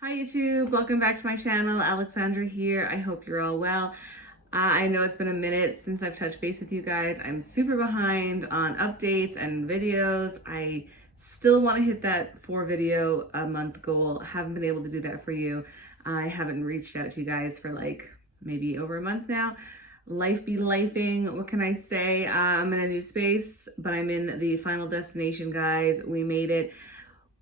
Hi YouTube, welcome back to my channel. Alexandra here. I hope you're all well. I know it's been a minute since I've touched base with you guys. I'm super behind on updates and videos. I still want to hit that 4 video a month goal. Haven't been able to do that for you. I haven't reached out to you guys for like maybe over a month now. Life be lifing. What can I say? I'm in a new space, but I'm in the final destination, guys. We made it.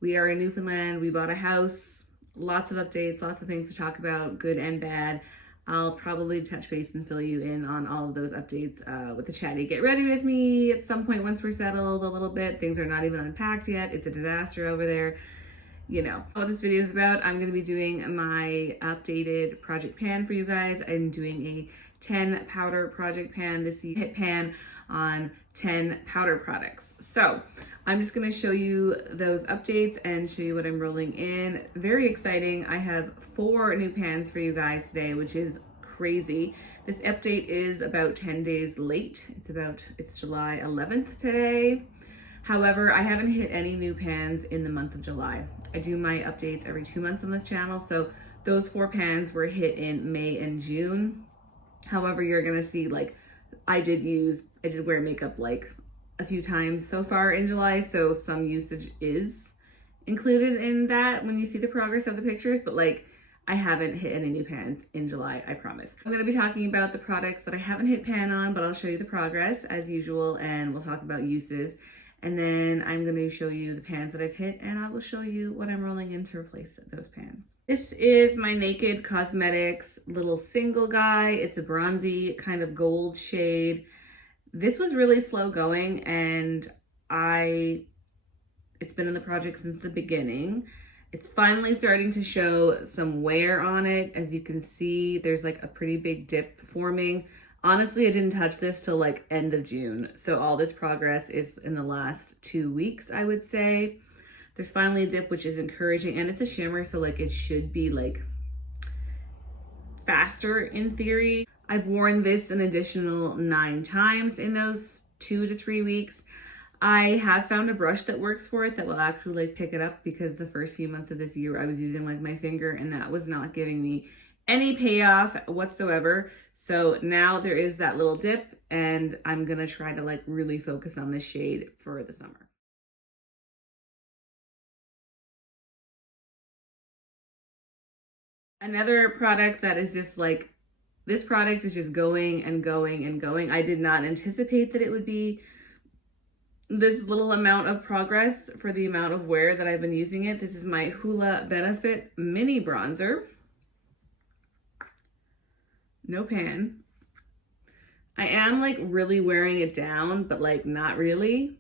We are in Newfoundland. We bought a house. Lots of updates, lots of things to talk about, good and bad. I'll probably touch base and fill you in on all of those updates with the chatty. Get ready with me at some point once we're settled a little bit. Things are not even unpacked yet. It's a disaster over there. You know what this video is about. I'm going to be doing my updated project pan for you guys. I'm doing a 10 powder project pan this year, hit pan on 10 powder products. So I'm just going to show you those updates and show you what I'm rolling in. Very exciting. I have 4 new pans for you guys today, which is crazy. This update is about 10 days late. It's July 11th today. However, I haven't hit any new pans in the month of July. I do my updates every 2 months on this channel, so those 4 pans were hit in May and June. However, you're gonna see like I did wear makeup like a few times so far in July, so some usage is included in that when you see the progress of the pictures, but like I haven't hit any new pans in July, I promise. I'm going to be talking about the products that I haven't hit pan on, but I'll show you the progress as usual, and we'll talk about uses. And then I'm going to show you the pans that I've hit, and I will show you what I'm rolling in to replace those pans. This is my Naked Cosmetics little single guy. It's a bronzy kind of gold shade. This was really slow going, and it's been in the project since the beginning. It's finally starting to show some wear on it. As you can see, there's like a pretty big dip forming. Honestly, I didn't touch this till like end of June. So all this progress is in the last 2 weeks, I would say. There's finally a dip, which is encouraging, and it's a shimmer, so like it should be like faster in theory. I've worn this an additional 9 times in those 2 to 3 weeks. I have found a brush that works for it that will actually like pick it up, because the first few months of this year I was using like my finger and that was not giving me any payoff whatsoever. So now there is that little dip, and I'm gonna try to like really focus on this shade for the summer. Another product that is just like, this product is just going and going and going. I did not anticipate that it would be this little amount of progress for the amount of wear that I've been using it. This is my Hoola Benefit Mini Bronzer. No pan. I am like really wearing it down, but like not really.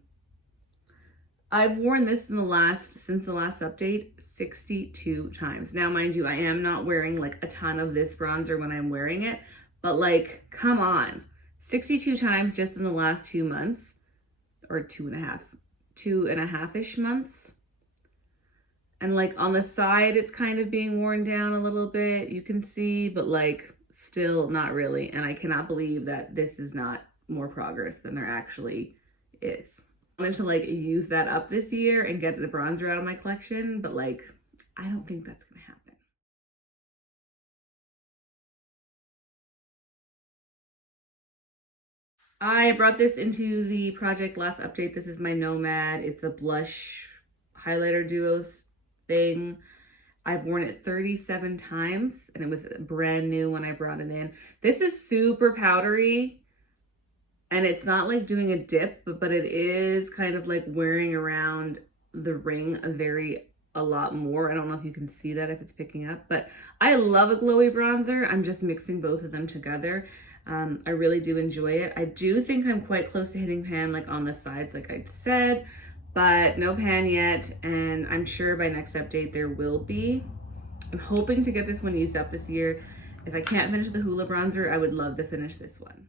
I've worn this since the last update 62 times. Now, mind you, I am not wearing like a ton of this bronzer when I'm wearing it, but like, come on. 62 times just in the last 2 months, or 2.5-ish months. And like on the side, it's kind of being worn down a little bit, you can see, but like still not really. And I cannot believe that this is not more progress than there actually is. I wanted to like use that up this year and get the bronzer out of my collection, but like, I don't think that's gonna happen. I brought this into the project last update. This is my Nomad. It's a blush highlighter duo thing. I've worn it 37 times, and it was brand new when I brought it in. This is super powdery, and it's not like doing a dip, but it is kind of like wearing around the ring a lot more. I don't know if you can see that, if it's picking up, but I love a glowy bronzer. I'm just mixing both of them together. I really do enjoy it. I do think I'm quite close to hitting pan like on the sides, like I said, but no pan yet. And I'm sure by next update there will be. I'm hoping to get this one used up this year. If I can't finish the Hoola bronzer, I would love to finish this one.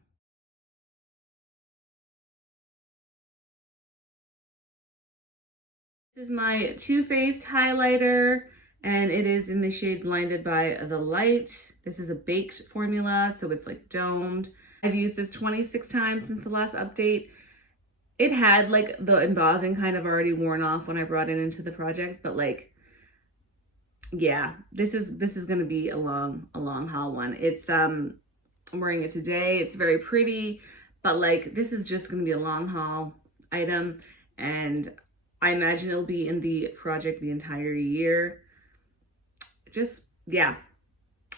This is my Too Faced highlighter, and it is in the shade Blinded by the Light. This is a baked formula, so it's like domed. I've used this 26 times since the last update. It had like the embossing kind of already worn off when I brought it into the project, but like yeah, this is gonna be a long haul one. It's I'm wearing it today. It's very pretty, but like this is just gonna be a long haul item, and I imagine it'll be in the project the entire year. Just yeah,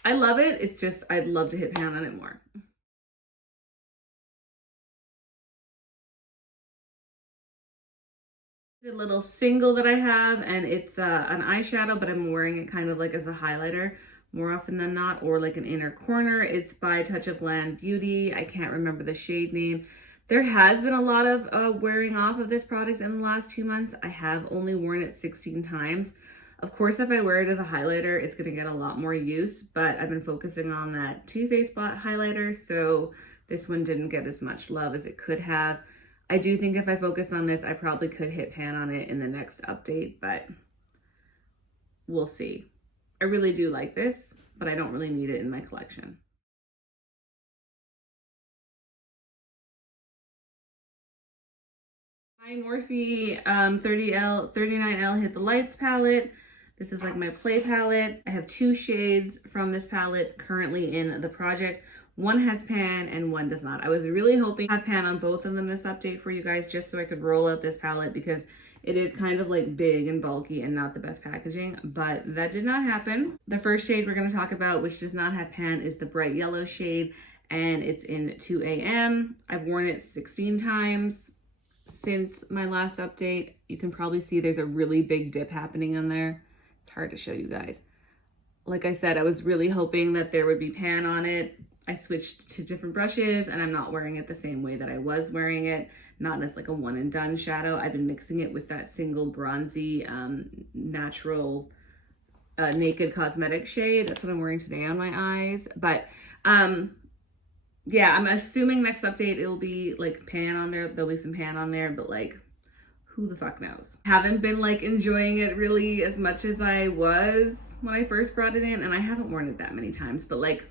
I love it. It's just I'd love to hit pan on it more. The little single that I have, and it's an eyeshadow, but I'm wearing it kind of like as a highlighter more often than not, or like an inner corner. It's by Touch of Land Beauty. I can't remember the shade name. There has been a lot of wearing off of this product in the last 2 months. I have only worn it 16 times. Of course, if I wear it as a highlighter, it's gonna get a lot more use, but I've been focusing on that Too Faced highlighter, so this one didn't get as much love as it could have. I do think if I focus on this, I probably could hit pan on it in the next update, but we'll see. I really do like this, but I don't really need it in my collection. My Morphe 39L Hit the Lights palette. This is like my play palette. I have 2 shades from this palette currently in the project. One has pan and one does not. I was really hoping to have pan on both of them this update for you guys, just so I could roll out this palette, because it is kind of like big and bulky and not the best packaging, but that did not happen. The first shade we're going to talk about, which does not have pan, is the bright yellow shade, and it's in 2AM. I've worn it 16 times since my last update. You can probably see there's a really big dip happening in there. It's hard to show you guys. Like I said, I was really hoping that there would be pan on it. I switched to different brushes, and I'm not wearing it the same way that I was wearing it, not as like a one and done shadow. I've been mixing it with that single bronzy natural Naked Cosmetic shade. That's what I'm wearing today on my eyes. But yeah, I'm assuming next update it'll be like pan on there. There'll be some pan on there, but like who the fuck knows? Haven't been like enjoying it really as much as I was when I first brought it in, and I haven't worn it that many times, but like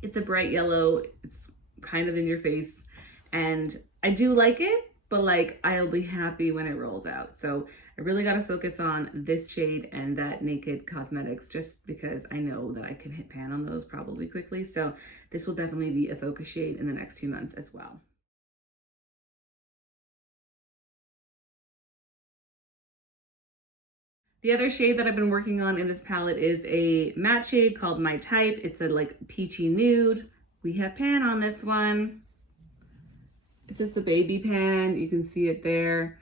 it's a bright yellow, it's kind of in your face, and I do like it, but like I'll be happy when it rolls out. So I really got to focus on this shade and that Naked Cosmetics, just because I know that I can hit pan on those probably quickly. So this will definitely be a focus shade in the next 2 months as well. The other shade that I've been working on in this palette is a matte shade called My Type. It's a like peachy nude. We have pan on this one. It's just a baby pan. You can see it there.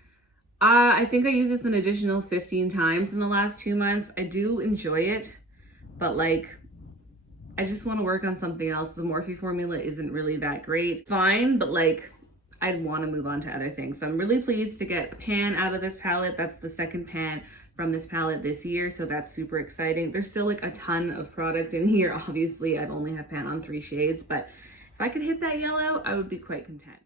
I think I used this an additional 15 times in the last 2 months. I do enjoy it, but like, I just want to work on something else. The Morphe formula isn't really that great. Fine, but like, I'd want to move on to other things. So I'm really pleased to get a pan out of this palette. That's the second pan from this palette this year, so that's super exciting. There's still like a ton of product in here. Obviously, I've only have pan on 3 shades, but if I could hit that yellow, I would be quite content.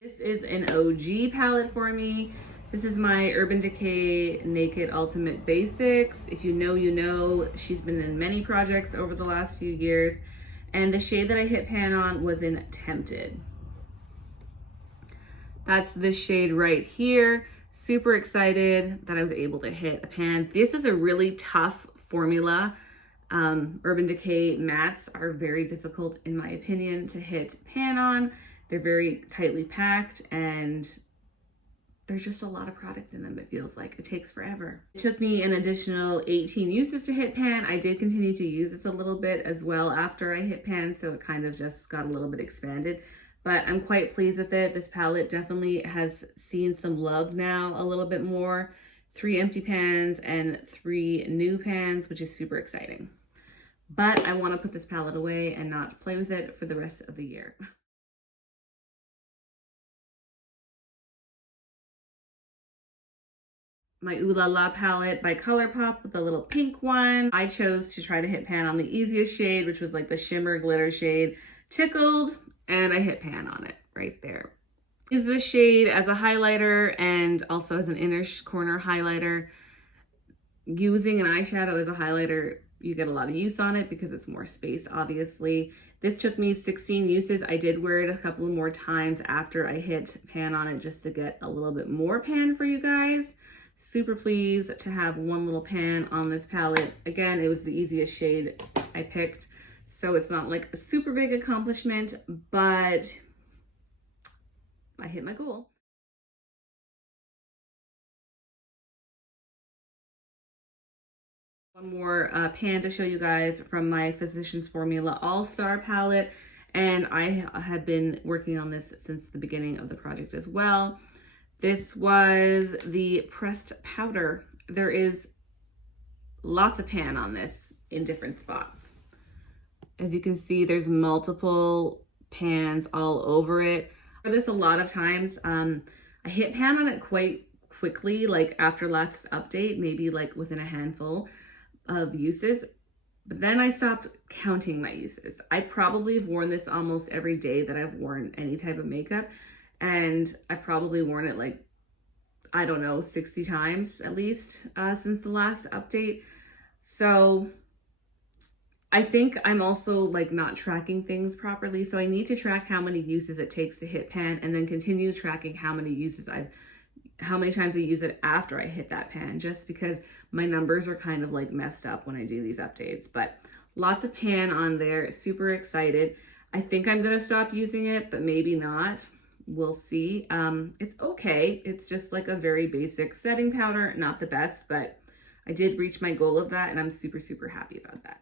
This is an OG palette for me. This is my Urban Decay Naked Ultimate Basics. If you know, you know. She's been in many projects over the last few years, and the shade that I hit pan on was in Tempted. That's this shade right here. Super excited that I was able to hit a pan. This is a really tough formula. Urban Decay mattes are very difficult, in my opinion, to hit pan on. They're very tightly packed, and there's just a lot of product in them. It feels like it takes forever. It took me an additional 18 uses to hit pan. I did continue to use this a little bit as well after I hit pan, so it kind of just got a little bit expanded. But I'm quite pleased with it. This palette definitely has seen some love now a little bit more. 3 empty pans and 3 new pans, which is super exciting. But I want to put this palette away and not play with it for the rest of the year. My Ooh La La palette by ColourPop with the little pink one. I chose to try to hit pan on the easiest shade, which was like the shimmer glitter shade, Tickled, and I hit pan on it right there. Use this shade as a highlighter and also as an inner corner highlighter. Using an eyeshadow as a highlighter you get a lot of use on it because it's more space, obviously. This took me 16 uses. I did wear it a couple more times after I hit pan on it just to get a little bit more pan for you guys. Super pleased to have one little pan on this palette. Again, it was the easiest shade I picked, so it's not like a super big accomplishment, but I hit my goal. One more pan to show you guys from my Physicians Formula All-Star palette, and I had been working on this since the beginning of the project as well. This was the pressed powder. There is lots of pan on this in different spots. As you can see, there's multiple pans all over it. For this, a lot of times, I hit pan on it quite quickly, like after last update, maybe like within a handful of uses, but then I stopped counting my uses. I probably have worn this almost every day that I've worn any type of makeup, and I've probably worn it like, I don't know, 60 times at least since the last update. So I think I'm also like not tracking things properly, so I need to track how many uses it takes to hit pan, and then continue tracking how many times I use it after I hit that pan, just because my numbers are kind of like messed up when I do these updates. But lots of pan on there, super excited. I think I'm gonna stop using it, but maybe not. We'll see. It's okay. It's just like a very basic setting powder, not the best, but I did reach my goal of that, and I'm super, super happy about that.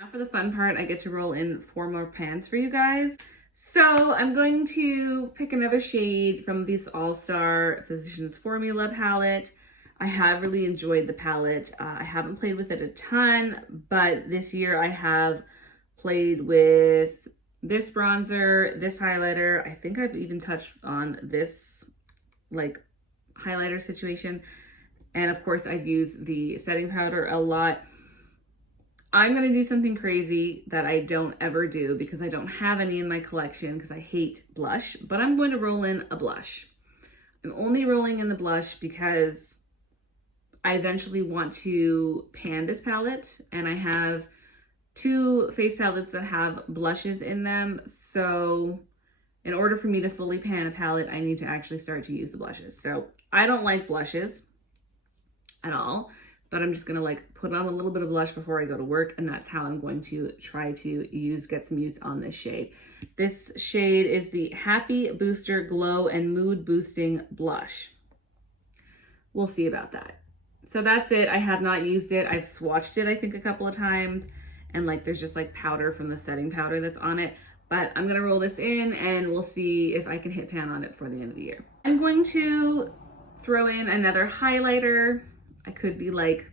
Now for the fun part, I get to roll in 4 more pans for you guys. So I'm going to pick another shade from this All-Star Physicians Formula palette. I have really enjoyed the palette. I haven't played with it a ton, but this year I have played with this bronzer, this highlighter. I think I've even touched on this like highlighter situation. And of course I've used the setting powder a lot. I'm going to do something crazy that I don't ever do because I don't have any in my collection because I hate blush, but I'm going to roll in a blush. I'm only rolling in the blush because I eventually want to pan this palette, and I have 2 face palettes that have blushes in them. So in order for me to fully pan a palette, I need to actually start to use the blushes. So I don't like blushes at all, but I'm just gonna like put on a little bit of blush before I go to work, and that's how I'm going to try to get some use on this shade. This shade is the Happy Booster Glow and Mood Boosting Blush. We'll see about that. So that's it. I have not used it. I've swatched it, I think, a couple of times, and like there's just like powder from the setting powder that's on it. But I'm gonna roll this in and we'll see if I can hit pan on it before the end of the year. I'm going to throw in another highlighter. I could be like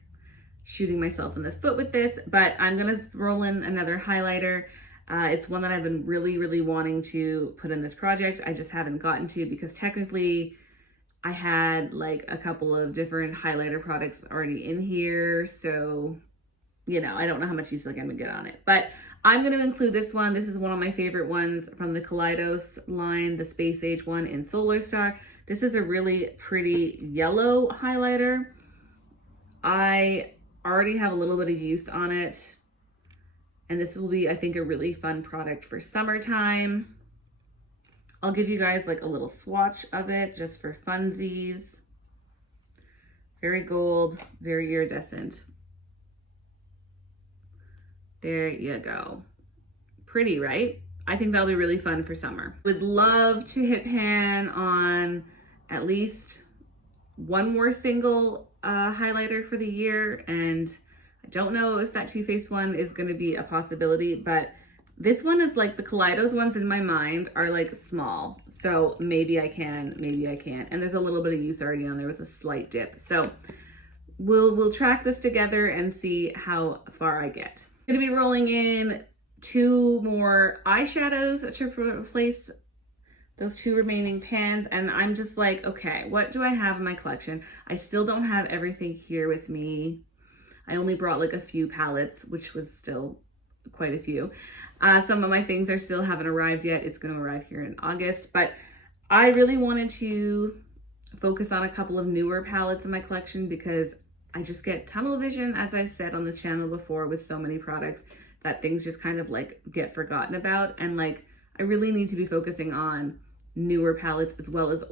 shooting myself in the foot with this, but I'm gonna roll in another highlighter. It's one that I've been really, really wanting to put in this project. I just haven't gotten to because technically I had like a couple of different highlighter products already in here. So, you know, I don't know how much use I'm gonna get on it, but I'm gonna include this one. This is one of my favorite ones from the Kaleidos line, the Space Age one in Solar Star. This is a really pretty yellow highlighter. I already have a little bit of use on it, and this will be, I think, a really fun product for summertime. I'll give you guys like a little swatch of it just for funsies. Very gold, very iridescent. There you go. Pretty, right? I think that'll be really fun for summer. Would love to hit pan on at least one more single highlighter for the year, and I don't know if that Too Faced one is going to be a possibility, but this one is like the Kaleidos ones in my mind are like small, so maybe I can, maybe I can't. And there's a little bit of use already on there with a slight dip, so we'll track this together and see how far I get. I'm going to be rolling in 2 more eyeshadows to replace those 2 remaining pans, and I'm just like, okay, what do I have in my collection? I still don't have everything here with me. I only brought like a few palettes, which was still quite a few. Some of my things are still haven't arrived yet. It's going to arrive here in August, but I really wanted to focus on a couple of newer palettes in my collection because I just get tunnel vision, as I said on this channel before, with so many products that things just kind of like get forgotten about. And like, I really need to be focusing on newer palettes as well as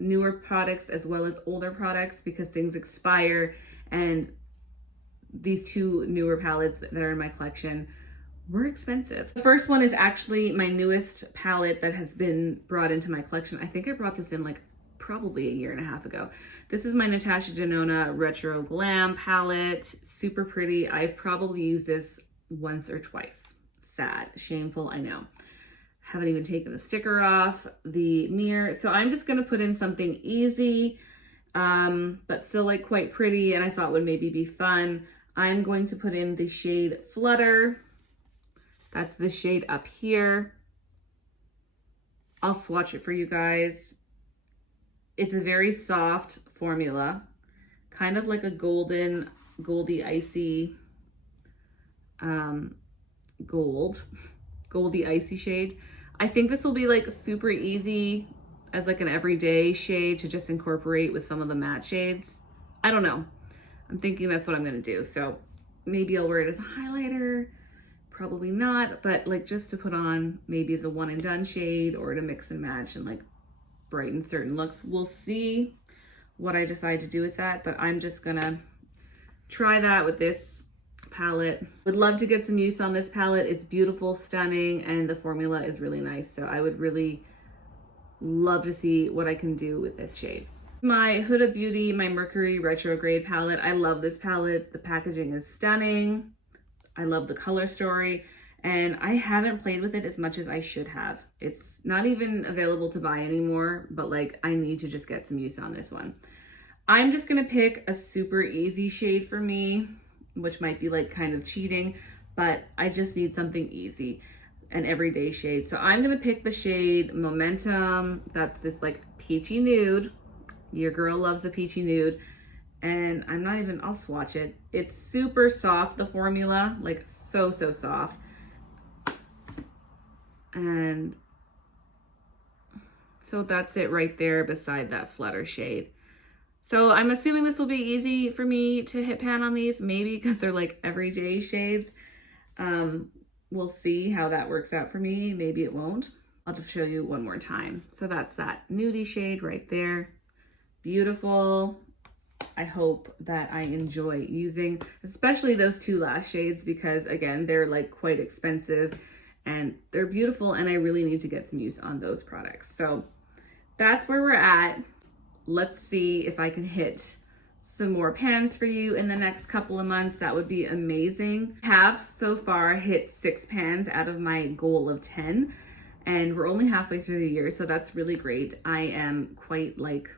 newer products as well as older products, because things expire. And these two newer palettes that are in my collection were expensive. The first one is actually my newest palette that has been brought into my collection. I think I brought this in like probably a year and a half ago. This is my Natasha Denona Retro Glam palette. Super pretty. I've probably used this once or twice. Sad, shameful, I know. Haven't even taken the sticker off the mirror. So I'm just gonna put in something easy, but still like quite pretty, and I thought would maybe be fun. I'm going to put in the shade Flutter. That's the shade up here. I'll swatch it for you guys. It's a very soft formula, kind of like a goldy icy goldy icy shade. I think this will be like super easy as like an everyday shade to just incorporate with some of the matte shades. I don't know. I'm thinking that's what I'm gonna do. So maybe I'll wear it as a highlighter, probably not, but like just to put on maybe as a one and done shade or to mix and match and like brighten certain looks. We'll see what I decide to do with that, but I'm just gonna try that with this palette. Would love to get some use on this palette. It's beautiful, stunning, and the formula is really nice. So I would really love to see what I can do with this shade. My Huda Beauty, my Mercury Retrograde palette. I love this palette. The packaging is stunning. I love the color story, and I haven't played with it as much as I should have. It's not even available to buy anymore, but like I need to just get some use on this one. I'm just gonna pick a super easy shade for me, which might be like kind of cheating, but I just need something easy, an everyday shade. So I'm gonna pick the shade Momentum. That's this like peachy nude. Your girl loves the peachy nude. And I'll swatch it. It's super soft, the formula, like so soft. And so that's it right there beside that Flutter shade. So I'm assuming this will be easy for me to hit pan on these, maybe because they're like everyday shades. We'll see how that works out for me. Maybe it won't. I'll just show you one more time. So that's that nudie shade right there. Beautiful. I hope that I enjoy using, especially those two last shades, because again, they're like quite expensive and they're beautiful, and I really need to get some use on those products. So that's where we're at. Let's see if I can hit some more pans for you in the next couple of months. That would be amazing. I have so far hit 6 pans out of my goal of 10, and we're only halfway through the year, so that's really great. I am quite like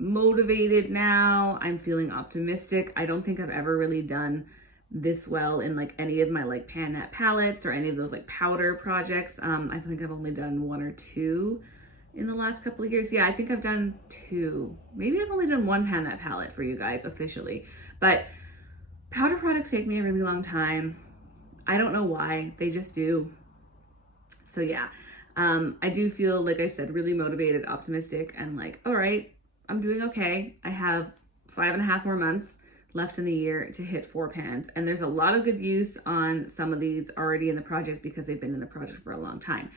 motivated now. I'm feeling optimistic. I don't think I've ever really done this well in like any of my like Panette palettes or any of those like powder projects. I think I've only done 1 or 2 in the last couple of years. Yeah, I think I've done 2. Maybe I've only done 1 Panette palette for you guys officially, but powder products take me a really long time. I don't know why, they just do. So yeah, I do feel, like I said, really motivated, optimistic, and like, all right, I'm doing okay. I have 5.5 more months left in the year to hit 4 pans. And there's a lot of good use on some of these already in the project because they've been in the project for a long time.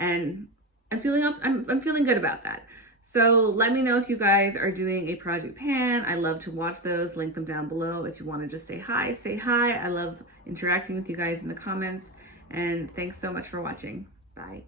And I'm feeling good about that. So let me know if you guys are doing a project pan. I love to watch those. Link them down below. If you want to just say hi, say hi. I love interacting with you guys in the comments. And thanks so much for watching. Bye.